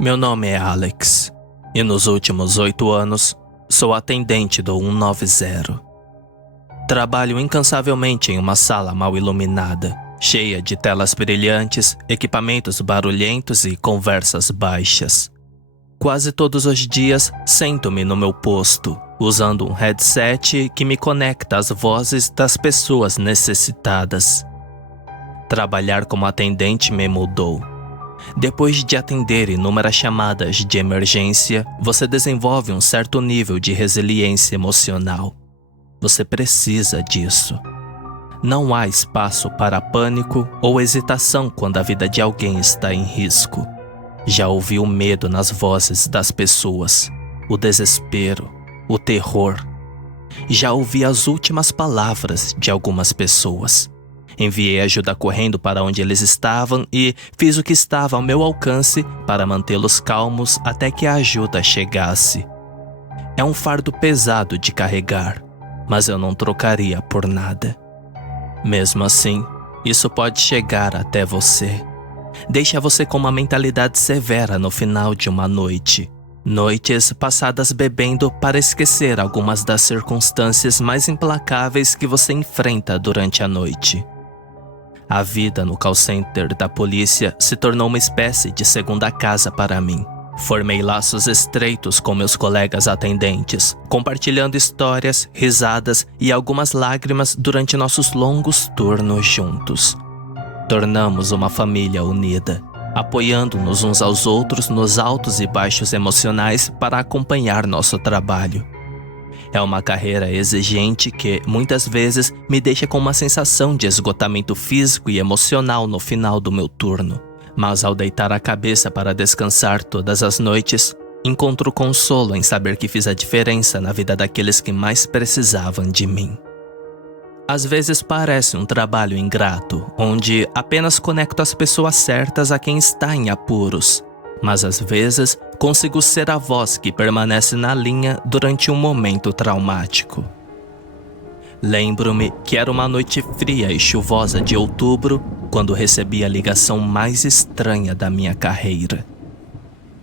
Meu nome é Alex e nos últimos 8 anos sou atendente do 190. Trabalho incansavelmente em uma sala mal iluminada, cheia de telas brilhantes, equipamentos barulhentos e conversas baixas. Quase todos os dias sento-me no meu posto, usando um headset que me conecta às vozes das pessoas necessitadas. Trabalhar como atendente me mudou. Depois de atender inúmeras chamadas de emergência, você desenvolve um certo nível de resiliência emocional. Você precisa disso. Não há espaço para pânico ou hesitação quando a vida de alguém está em risco. Já ouvi o medo nas vozes das pessoas, o desespero, o terror. Já ouvi as últimas palavras de algumas pessoas. Enviei ajuda correndo para onde eles estavam e fiz o que estava ao meu alcance para mantê-los calmos até que a ajuda chegasse. É um fardo pesado de carregar, mas eu não trocaria por nada. Mesmo assim, isso pode chegar até você. Deixa você com uma mentalidade severa no final de uma noite. Noites passadas bebendo para esquecer algumas das circunstâncias mais implacáveis que você enfrenta durante a noite. A vida no call center da polícia se tornou uma espécie de segunda casa para mim. Formei laços estreitos com meus colegas atendentes, compartilhando histórias, risadas e algumas lágrimas durante nossos longos turnos juntos. Tornamos uma família unida, apoiando-nos uns aos outros nos altos e baixos emocionais para acompanhar nosso trabalho. É uma carreira exigente que, muitas vezes, me deixa com uma sensação de esgotamento físico e emocional no final do meu turno. Mas ao deitar a cabeça para descansar todas as noites, encontro consolo em saber que fiz a diferença na vida daqueles que mais precisavam de mim. Às vezes parece um trabalho ingrato, onde apenas conecto as pessoas certas a quem está em apuros. Mas às vezes consigo ser a voz que permanece na linha durante um momento traumático. Lembro-me que era uma noite fria e chuvosa de outubro quando recebi a ligação mais estranha da minha carreira.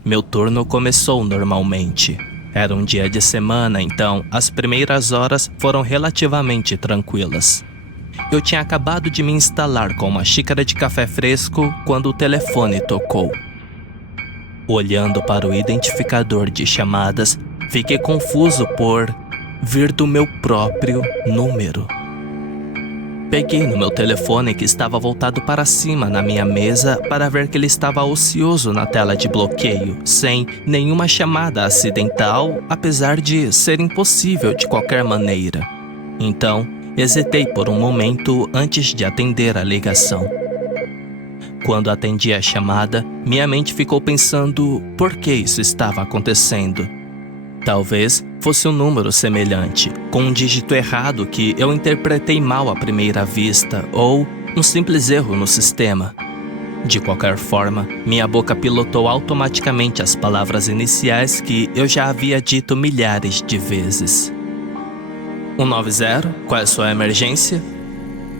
Meu turno começou normalmente. Era um dia de semana, então as primeiras horas foram relativamente tranquilas. Eu tinha acabado de me instalar com uma xícara de café fresco quando o telefone tocou. Olhando para o identificador de chamadas, fiquei confuso por vir do meu próprio número. Peguei no meu telefone que estava voltado para cima na minha mesa para ver que ele estava ocioso na tela de bloqueio, sem nenhuma chamada acidental, apesar de ser impossível de qualquer maneira. Então, hesitei por um momento antes de atender a ligação. Quando atendi a chamada, minha mente ficou pensando por que isso estava acontecendo. Talvez fosse um número semelhante, com um dígito errado que eu interpretei mal à primeira vista, ou um simples erro no sistema. De qualquer forma, minha boca pilotou automaticamente as palavras iniciais que eu já havia dito milhares de vezes. 190, qual é a sua emergência?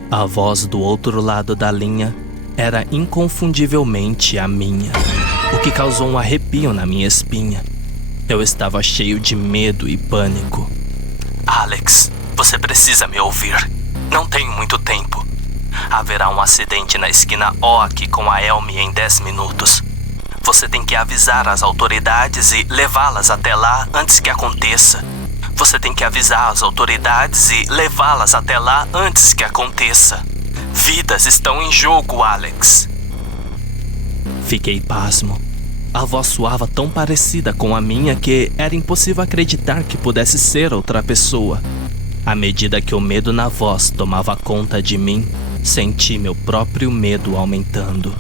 A voz do outro lado da linha era inconfundivelmente a minha, o que causou um arrepio na minha espinha. Eu estava cheio de medo e pânico. Alex, você precisa me ouvir. Não tenho muito tempo. Haverá um acidente na esquina O aqui com a Elmi em 10 minutos. Você tem que avisar as autoridades e levá-las até lá antes que aconteça. Você tem que avisar as autoridades e levá-las até lá antes que aconteça. Vidas estão em jogo, Alex. Fiquei pasmo. A voz soava tão parecida com a minha que era impossível acreditar que pudesse ser outra pessoa. À medida que o medo na voz tomava conta de mim, senti meu próprio medo aumentando.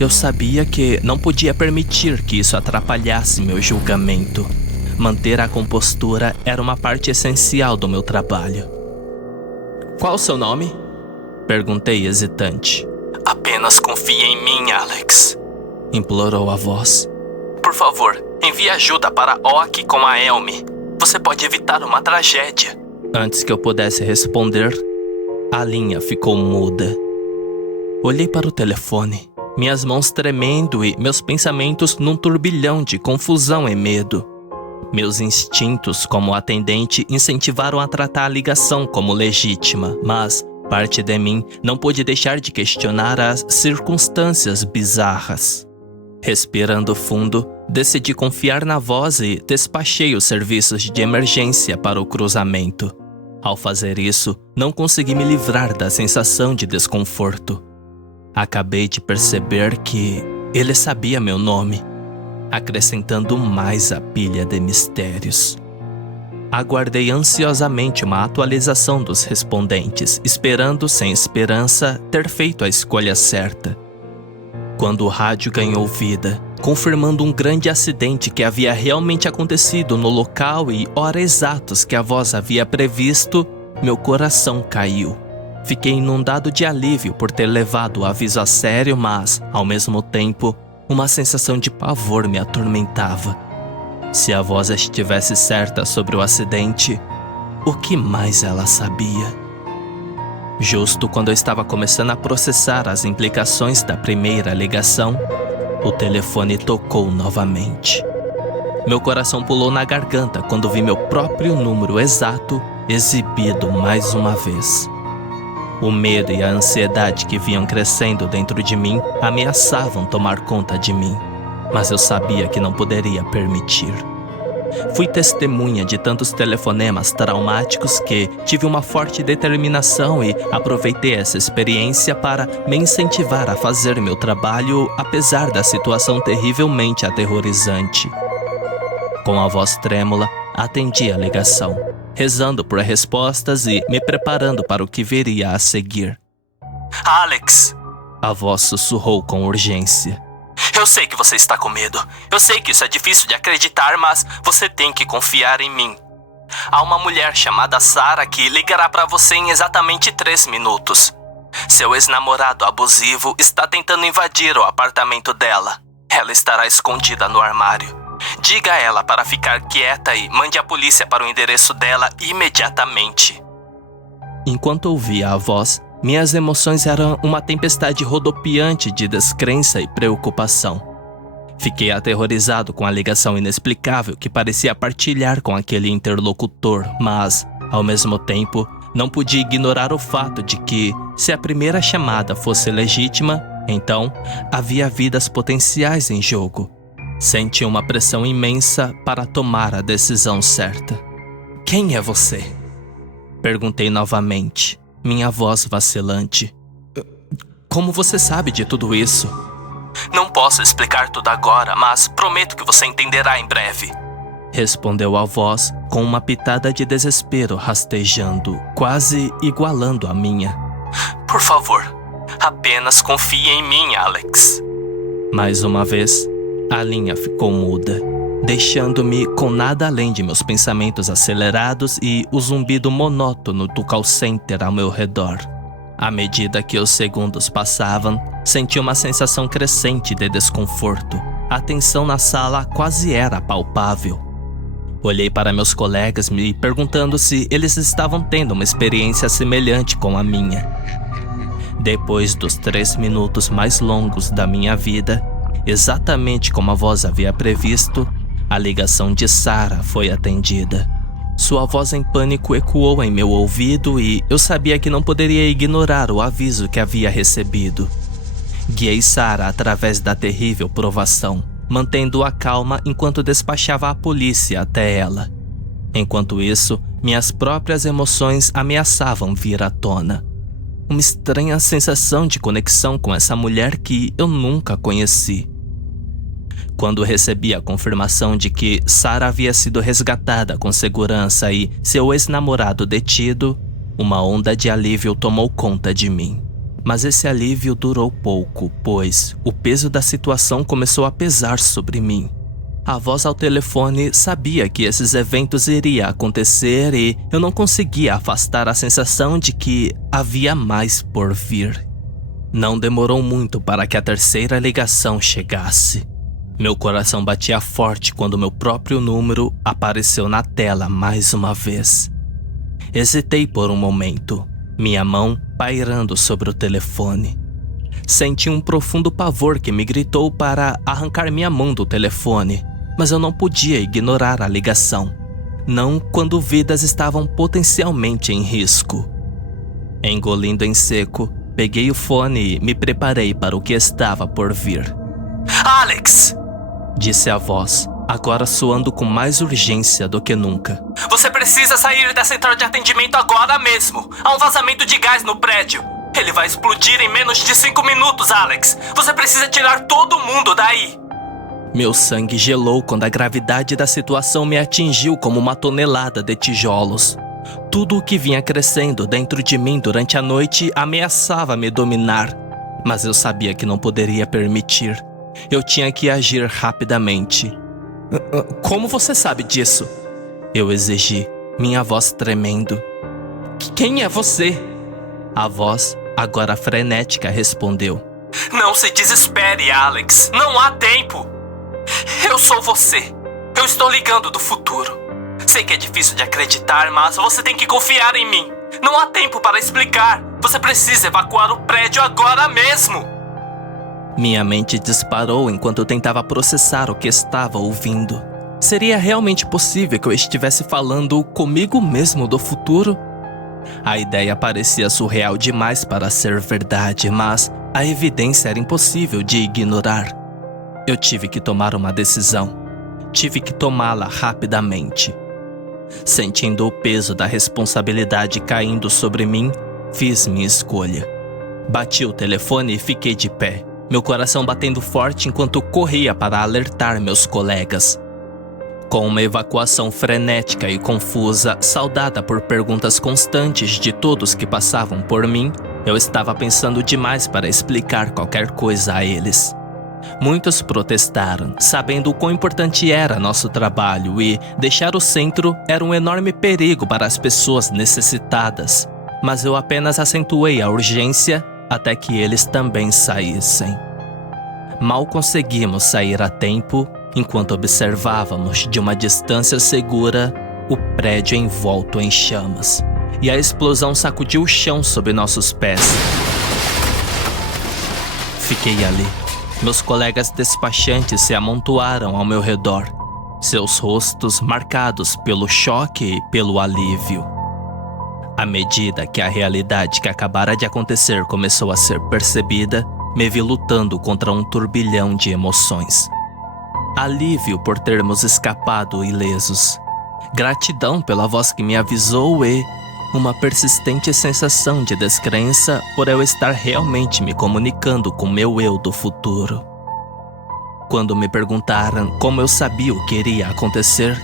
Eu sabia que não podia permitir que isso atrapalhasse meu julgamento. Manter a compostura era uma parte essencial do meu trabalho. Qual o seu nome? Perguntei hesitante. Apenas confie em mim, Alex, implorou a voz. Por favor, envie ajuda para Oak com a Elmi. Você pode evitar uma tragédia. Antes que eu pudesse responder, a linha ficou muda. Olhei para o telefone. minhas mãos tremendo e meus pensamentos num turbilhão de confusão e medo. Meus instintos como atendente incentivaram a tratar a ligação como legítima, mas parte de mim não pôde deixar de questionar as circunstâncias bizarras. Respirando fundo, decidi confiar na voz e despachei os serviços de emergência para o cruzamento. Ao fazer isso, não consegui me livrar da sensação de desconforto. Acabei de perceber que ele sabia meu nome, acrescentando mais à pilha de mistérios. Aguardei ansiosamente uma atualização dos respondentes, esperando sem esperança ter feito a escolha certa. Quando o rádio ganhou vida, confirmando um grande acidente que havia realmente acontecido no local e hora exatos que a voz havia previsto, meu coração caiu. Fiquei inundado de alívio por ter levado o aviso a sério, mas, ao mesmo tempo, uma sensação de pavor me atormentava. Se a voz estivesse certa sobre o acidente, o que mais ela sabia? Justo quando eu estava começando a processar as implicações da primeira ligação, o telefone tocou novamente. Meu coração pulou na garganta quando vi meu próprio número exato exibido mais uma vez. O medo e a ansiedade que vinham crescendo dentro de mim ameaçavam tomar conta de mim, mas eu sabia que não poderia permitir. Fui testemunha de tantos telefonemas traumáticos que tive uma forte determinação e aproveitei essa experiência para me incentivar a fazer meu trabalho apesar da situação terrivelmente aterrorizante. Com a voz trêmula, atendi a ligação, rezando por respostas e me preparando para o que viria a seguir. Alex! A voz sussurrou com urgência. Eu sei que você está com medo. Eu sei que isso é difícil de acreditar, mas você tem que confiar em mim. Há uma mulher chamada Sarah que ligará para você em exatamente 3 minutos. Seu ex-namorado abusivo está tentando invadir o apartamento dela. Ela estará escondida no armário. Diga a ela para ficar quieta e mande a polícia para o endereço dela imediatamente. Enquanto ouvia a voz, minhas emoções eram uma tempestade rodopiante de descrença e preocupação. Fiquei aterrorizado com a ligação inexplicável que parecia partilhar com aquele interlocutor, mas, ao mesmo tempo, não podia ignorar o fato de que, se a primeira chamada fosse legítima, então havia vidas potenciais em jogo. Senti uma pressão imensa para tomar a decisão certa. Quem é você? Perguntei novamente, minha voz vacilante. Como você sabe de tudo isso? Não posso explicar tudo agora, mas prometo que você entenderá em breve. Respondeu a voz com uma pitada de desespero rastejando, quase igualando a minha. Por favor, apenas confie em mim, Alex. Mais uma vez, a linha ficou muda, deixando-me com nada além de meus pensamentos acelerados e o zumbido monótono do call center ao meu redor. À medida que os segundos passavam, senti uma sensação crescente de desconforto. A tensão na sala quase era palpável. Olhei para meus colegas me perguntando se eles estavam tendo uma experiência semelhante com a minha. Depois dos 3 minutos mais longos da minha vida, exatamente como a voz havia previsto, a ligação de Sarah foi atendida. Sua voz em pânico ecoou em meu ouvido e eu sabia que não poderia ignorar o aviso que havia recebido. Guiei Sarah através da terrível provação, mantendo-a calma enquanto despachava a polícia até ela. Enquanto isso, minhas próprias emoções ameaçavam vir à tona. Uma estranha sensação de conexão com essa mulher que eu nunca conheci. Quando recebi a confirmação de que Sarah havia sido resgatada com segurança e seu ex-namorado detido, uma onda de alívio tomou conta de mim. Mas esse alívio durou pouco, pois o peso da situação começou a pesar sobre mim. A voz ao telefone sabia que esses eventos iriam acontecer e eu não conseguia afastar a sensação de que havia mais por vir. Não demorou muito para que a terceira ligação chegasse. Meu coração batia forte quando meu próprio número apareceu na tela mais uma vez. Hesitei por um momento, minha mão pairando sobre o telefone. Senti um profundo pavor que me gritou para arrancar minha mão do telefone, mas eu não podia ignorar a ligação. Não quando vidas estavam potencialmente em risco. Engolindo em seco, peguei o fone e me preparei para o que estava por vir. Alex! Disse a voz, agora soando com mais urgência do que nunca. Você precisa sair da central de atendimento agora mesmo. Há um vazamento de gás no prédio. Ele vai explodir em menos de 5 minutos, Alex. Você precisa tirar todo mundo daí. Meu sangue gelou quando a gravidade da situação me atingiu como uma tonelada de tijolos. Tudo o que vinha crescendo dentro de mim durante a noite ameaçava me dominar, mas eu sabia que não poderia permitir. Eu tinha que agir rapidamente. Como você sabe disso? Eu exigi, minha voz tremendo. Quem é você? A voz, agora frenética, respondeu. Não se desespere, Alex. Não há tempo. Eu sou você. Eu estou ligando do futuro. Sei que é difícil de acreditar, mas você tem que confiar em mim. Não há tempo para explicar. Você precisa evacuar o prédio agora mesmo. Minha mente disparou enquanto eu tentava processar o que estava ouvindo. Seria realmente possível que eu estivesse falando comigo mesmo do futuro? A ideia parecia surreal demais para ser verdade, mas a evidência era impossível de ignorar. Eu tive que tomar uma decisão. Tive que tomá-la rapidamente. Sentindo o peso da responsabilidade caindo sobre mim, fiz minha escolha. Bati o telefone e fiquei de pé, meu coração batendo forte enquanto corria para alertar meus colegas. Com uma evacuação frenética e confusa, saudada por perguntas constantes de todos que passavam por mim, eu estava pensando demais para explicar qualquer coisa a eles. Muitos protestaram, sabendo o quão importante era nosso trabalho e deixar o centro era um enorme perigo para as pessoas necessitadas. Mas eu apenas acentuei a urgência até que eles também saíssem. Mal conseguimos sair a tempo, enquanto observávamos de uma distância segura o prédio envolto em chamas. E a explosão sacudiu o chão sob nossos pés. Fiquei ali. Meus colegas despachantes se amontoaram ao meu redor, seus rostos marcados pelo choque e pelo alívio. À medida que a realidade que acabara de acontecer começou a ser percebida, me vi lutando contra um turbilhão de emoções. Alívio por termos escapado ilesos, gratidão pela voz que me avisou e uma persistente sensação de descrença por eu estar realmente me comunicando com meu eu do futuro. Quando me perguntaram como eu sabia o que iria acontecer,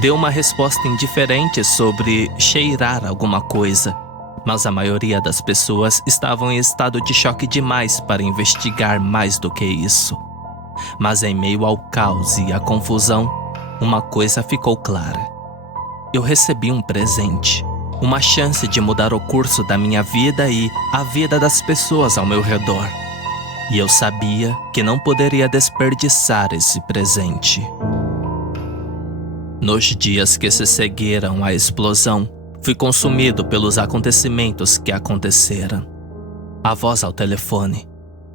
dei uma resposta indiferente sobre cheirar alguma coisa, mas a maioria das pessoas estavam em estado de choque demais para investigar mais do que isso. Mas em meio ao caos e à confusão, uma coisa ficou clara. Eu recebi um presente. Uma chance de mudar o curso da minha vida e a vida das pessoas ao meu redor. E eu sabia que não poderia desperdiçar esse presente. Nos dias que se seguiram à explosão, fui consumido pelos acontecimentos que aconteceram. A voz ao telefone,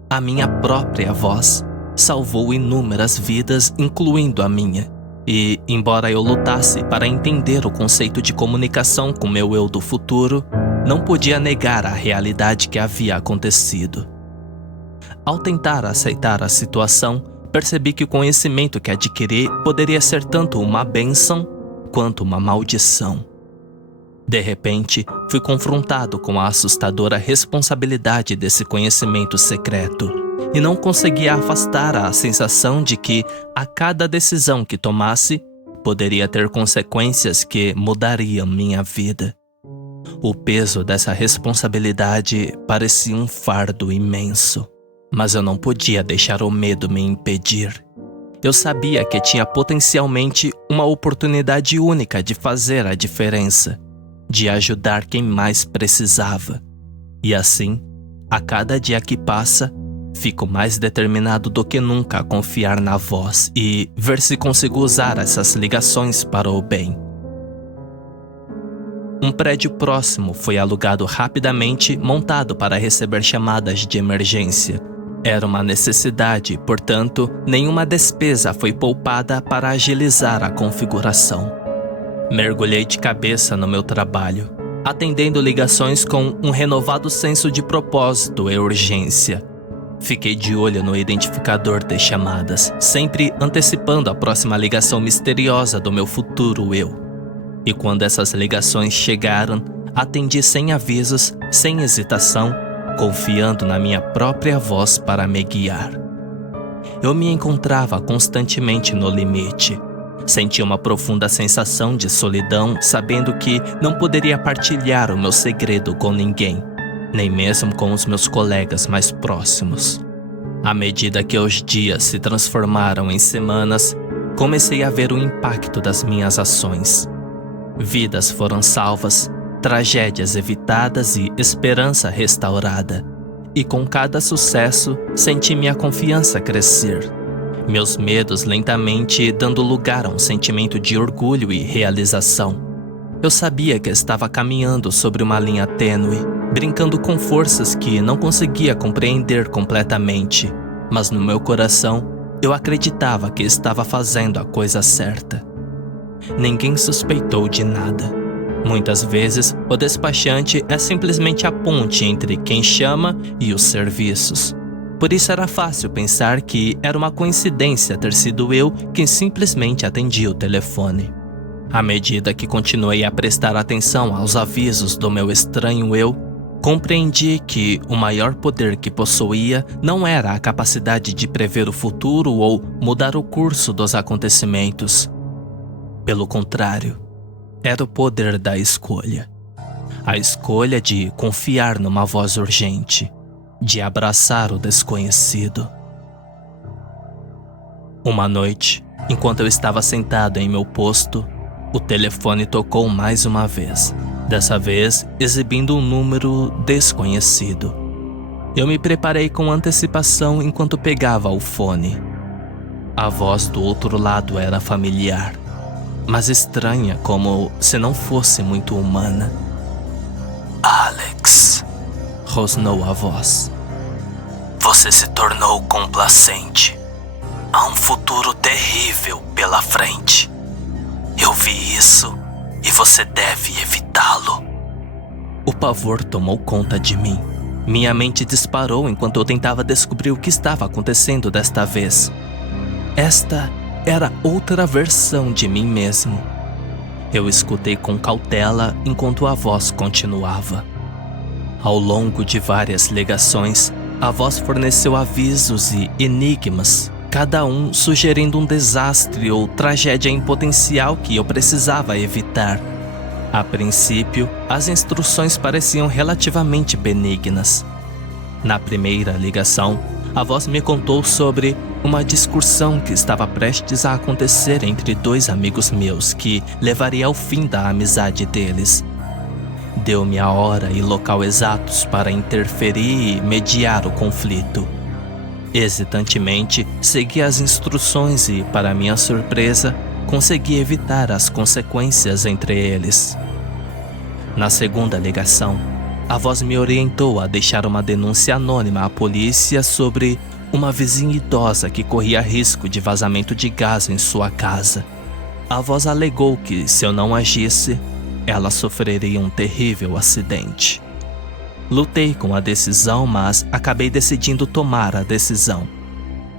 a minha própria voz, salvou inúmeras vidas, incluindo a minha. E, embora eu lutasse para entender o conceito de comunicação com meu eu do futuro, não podia negar a realidade que havia acontecido. Ao tentar aceitar a situação, percebi que o conhecimento que adquiri poderia ser tanto uma bênção quanto uma maldição. De repente, fui confrontado com a assustadora responsabilidade desse conhecimento secreto. E não conseguia afastar a sensação de que, a cada decisão que tomasse, poderia ter consequências que mudariam minha vida. O peso dessa responsabilidade parecia um fardo imenso, mas eu não podia deixar o medo me impedir. Eu sabia que tinha potencialmente uma oportunidade única de fazer a diferença, de ajudar quem mais precisava. E assim, a cada dia que passa, fico mais determinado do que nunca a confiar na voz e ver se consigo usar essas ligações para o bem. Um prédio próximo foi alugado rapidamente, montado para receber chamadas de emergência. Era uma necessidade, portanto, nenhuma despesa foi poupada para agilizar a configuração. Mergulhei de cabeça no meu trabalho, atendendo ligações com um renovado senso de propósito e urgência. Fiquei de olho no identificador de chamadas, sempre antecipando a próxima ligação misteriosa do meu futuro eu. E quando essas ligações chegaram, atendi sem avisos, sem hesitação, confiando na minha própria voz para me guiar. Eu me encontrava constantemente no limite. Senti uma profunda sensação de solidão, sabendo que não poderia partilhar o meu segredo com ninguém, nem mesmo com os meus colegas mais próximos. À medida que os dias se transformaram em semanas, comecei a ver o impacto das minhas ações. Vidas foram salvas, tragédias evitadas e esperança restaurada. E com cada sucesso, senti minha confiança crescer. Meus medos lentamente dando lugar a um sentimento de orgulho e realização. Eu sabia que estava caminhando sobre uma linha tênue, brincando com forças que não conseguia compreender completamente, mas no meu coração eu acreditava que estava fazendo a coisa certa. Ninguém suspeitou de nada. Muitas vezes, o despachante é simplesmente a ponte entre quem chama e os serviços. Por isso era fácil pensar que era uma coincidência ter sido eu quem simplesmente atendia o telefone. À medida que continuei a prestar atenção aos avisos do meu estranho eu, compreendi que o maior poder que possuía não era a capacidade de prever o futuro ou mudar o curso dos acontecimentos. Pelo contrário, era o poder da escolha. A escolha de confiar numa voz urgente, de abraçar o desconhecido. Uma noite, enquanto eu estava sentado em meu posto, o telefone tocou mais uma vez, dessa vez exibindo um número desconhecido. Eu me preparei com antecipação enquanto pegava o fone. A voz do outro lado era familiar, mas estranha, como se não fosse muito humana. Alex, rosnou a voz. Você se tornou complacente. Há um futuro terrível pela frente. Eu vi isso e você deve evitá-lo. O pavor tomou conta de mim. Minha mente disparou enquanto eu tentava descobrir o que estava acontecendo desta vez. Esta era outra versão de mim mesmo. Eu escutei com cautela enquanto a voz continuava. Ao longo de várias ligações, a voz forneceu avisos e enigmas, cada um sugerindo um desastre ou tragédia em potencial que eu precisava evitar. A princípio, as instruções pareciam relativamente benignas. Na primeira ligação, a voz me contou sobre uma discussão que estava prestes a acontecer entre dois amigos meus que levaria ao fim da amizade deles. Deu-me a hora e local exatos para interferir e mediar o conflito. Hesitantemente, segui as instruções e, para minha surpresa, consegui evitar as consequências entre eles. Na segunda ligação, a voz me orientou a deixar uma denúncia anônima à polícia sobre uma vizinha idosa que corria risco de vazamento de gás em sua casa. A voz alegou que, se eu não agisse, ela sofreria um terrível acidente. Lutei com a decisão, mas acabei decidindo tomar a decisão.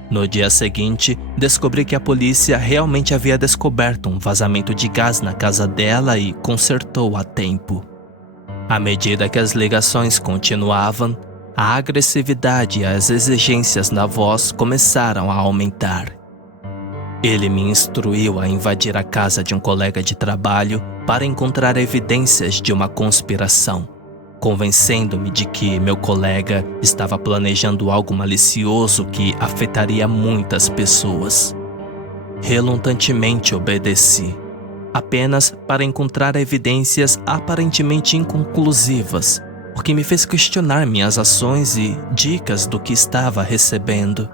No dia seguinte, descobri que a polícia realmente havia descoberto um vazamento de gás na casa dela e consertou a tempo. À medida que as ligações continuavam, a agressividade e as exigências da voz começaram a aumentar. Ele me instruiu a invadir a casa de um colega de trabalho para encontrar evidências de uma conspiração, convencendo-me de que meu colega estava planejando algo malicioso que afetaria muitas pessoas. Relutantemente obedeci, apenas para encontrar evidências aparentemente inconclusivas, o que me fez questionar minhas ações e dicas do que estava recebendo.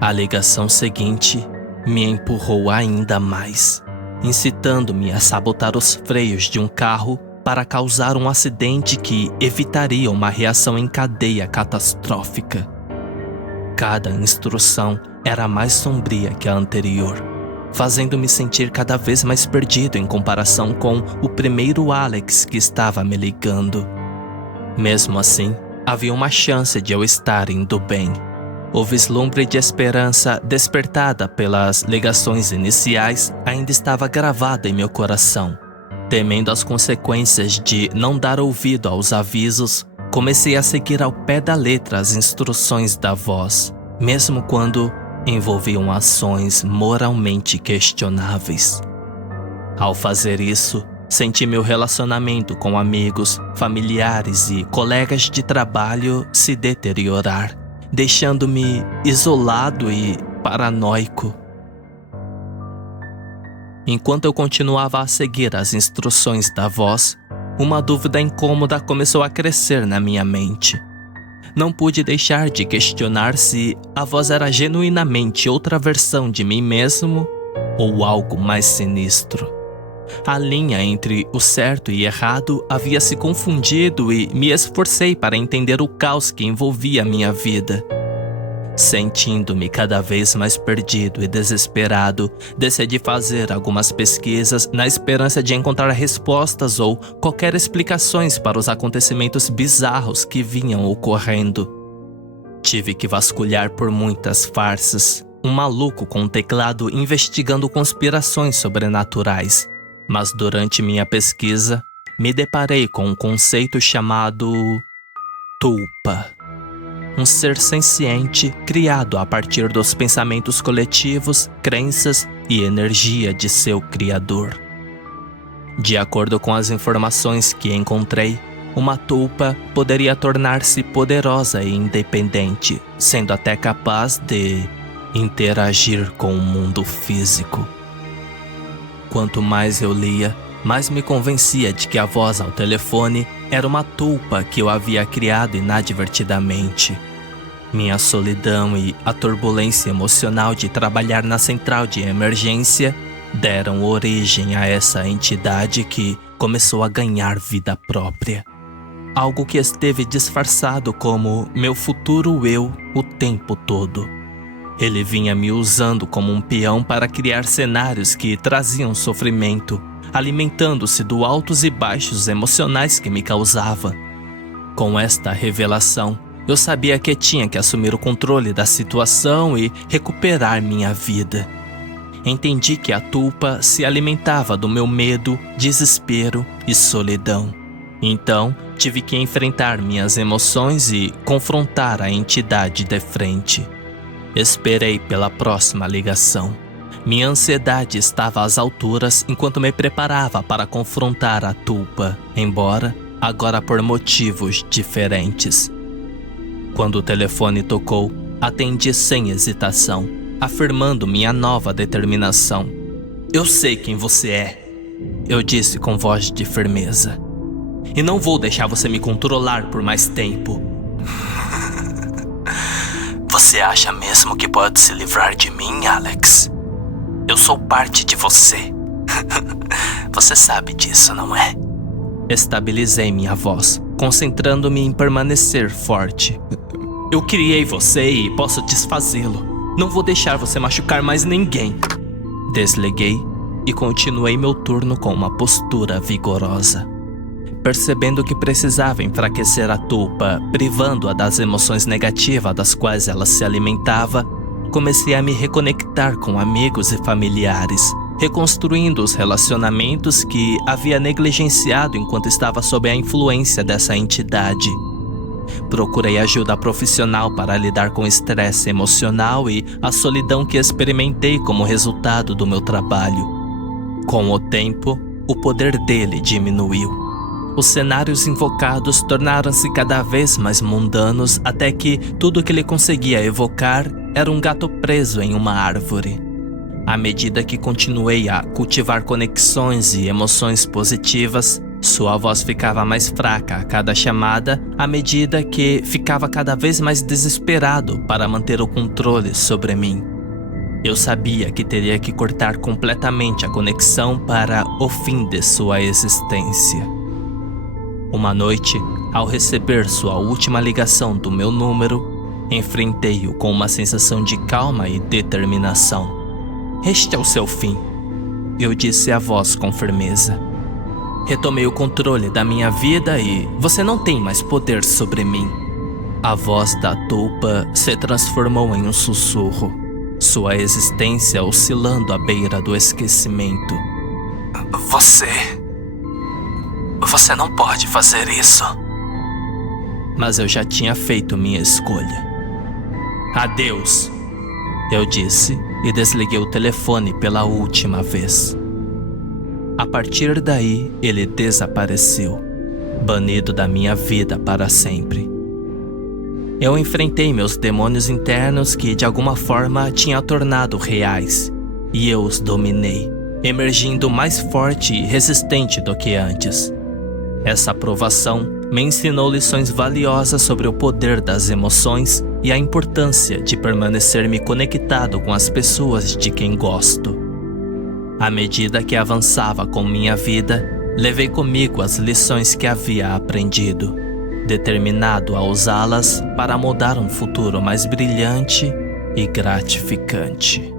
A ligação seguinte me empurrou ainda mais, incitando-me a sabotar os freios de um carro para causar um acidente que evitaria uma reação em cadeia catastrófica. Cada instrução era mais sombria que a anterior, fazendo-me sentir cada vez mais perdido em comparação com o primeiro Alex que estava me ligando. Mesmo assim, havia uma chance de eu estar indo bem. O vislumbre de esperança despertada pelas ligações iniciais ainda estava gravado em meu coração. Temendo as consequências de não dar ouvido aos avisos, comecei a seguir ao pé da letra as instruções da voz, mesmo quando envolviam ações moralmente questionáveis. Ao fazer isso, senti meu relacionamento com amigos, familiares e colegas de trabalho se deteriorar, deixando-me isolado e paranoico. Enquanto eu continuava a seguir as instruções da voz, uma dúvida incômoda começou a crescer na minha mente. Não pude deixar de questionar se a voz era genuinamente outra versão de mim mesmo ou algo mais sinistro. A linha entre o certo e errado havia se confundido e me esforcei para entender o caos que envolvia minha vida. Sentindo-me cada vez mais perdido e desesperado, decidi fazer algumas pesquisas na esperança de encontrar respostas ou qualquer explicações para os acontecimentos bizarros que vinham ocorrendo. Tive que vasculhar por muitas farsas, um maluco com um teclado investigando conspirações sobrenaturais, mas durante minha pesquisa, me deparei com um conceito chamado tulpa. Um ser senciente criado a partir dos pensamentos coletivos, crenças e energia de seu criador. De acordo com as informações que encontrei, uma tulpa poderia tornar-se poderosa e independente, sendo até capaz de interagir com o mundo físico. Quanto mais eu lia, mais me convencia de que a voz ao telefone era uma tulpa que eu havia criado inadvertidamente. Minha solidão e a turbulência emocional de trabalhar na central de emergência deram origem a essa entidade que começou a ganhar vida própria. Algo que esteve disfarçado como meu futuro eu o tempo todo. Ele vinha me usando como um peão para criar cenários que traziam sofrimento, alimentando-se dos altos e baixos emocionais que me causava. Com esta revelação, eu sabia que tinha que assumir o controle da situação e recuperar minha vida. Entendi que a tulpa se alimentava do meu medo, desespero e solidão. Então, tive que enfrentar minhas emoções e confrontar a entidade de frente. Esperei pela próxima ligação. Minha ansiedade estava às alturas enquanto me preparava para confrontar a tulpa, embora agora por motivos diferentes. Quando o telefone tocou, atendi sem hesitação, afirmando minha nova determinação. "Eu sei quem você é", eu disse com voz de firmeza. "E não vou deixar você me controlar por mais tempo." Você acha mesmo que pode se livrar de mim, Alex? Eu sou parte de você. Você sabe disso, não é? Estabilizei minha voz, concentrando-me em permanecer forte. "Eu criei você e posso desfazê-lo. Não vou deixar você machucar mais ninguém." Desliguei e continuei meu turno com uma postura vigorosa. Percebendo que precisava enfraquecer a tulpa, privando-a das emoções negativas das quais ela se alimentava, comecei a me reconectar com amigos e familiares, reconstruindo os relacionamentos que havia negligenciado enquanto estava sob a influência dessa entidade. Procurei ajuda profissional para lidar com o estresse emocional e a solidão que experimentei como resultado do meu trabalho. Com o tempo, o poder dele diminuiu. Os cenários invocados tornaram-se cada vez mais mundanos até que tudo que ele conseguia evocar era um gato preso em uma árvore. À medida que continuei a cultivar conexões e emoções positivas, sua voz ficava mais fraca a cada chamada, à medida que ficava cada vez mais desesperado para manter o controle sobre mim. Eu sabia que teria que cortar completamente a conexão para o fim de sua existência. Uma noite, ao receber sua última ligação do meu número, Enfrentei-o com uma sensação de calma e determinação. Este é o seu fim, eu disse a voz com firmeza. Retomei o controle da minha vida e você não tem mais poder sobre mim. A voz da tulpa se transformou em um sussurro, sua existência oscilando à beira do esquecimento. Você não pode fazer isso. Mas eu já tinha feito minha escolha. Adeus, eu disse e desliguei o telefone pela última vez. A partir daí, ele desapareceu, banido da minha vida para sempre. Eu enfrentei meus demônios internos que de alguma forma tinha tornado reais, e eu os dominei, emergindo mais forte e resistente do que antes. Essa provação me ensinou lições valiosas sobre o poder das emoções e a importância de permanecer-me conectado com as pessoas de quem gosto. À medida que avançava com minha vida, levei comigo as lições que havia aprendido, determinado a usá-las para mudar um futuro mais brilhante e gratificante.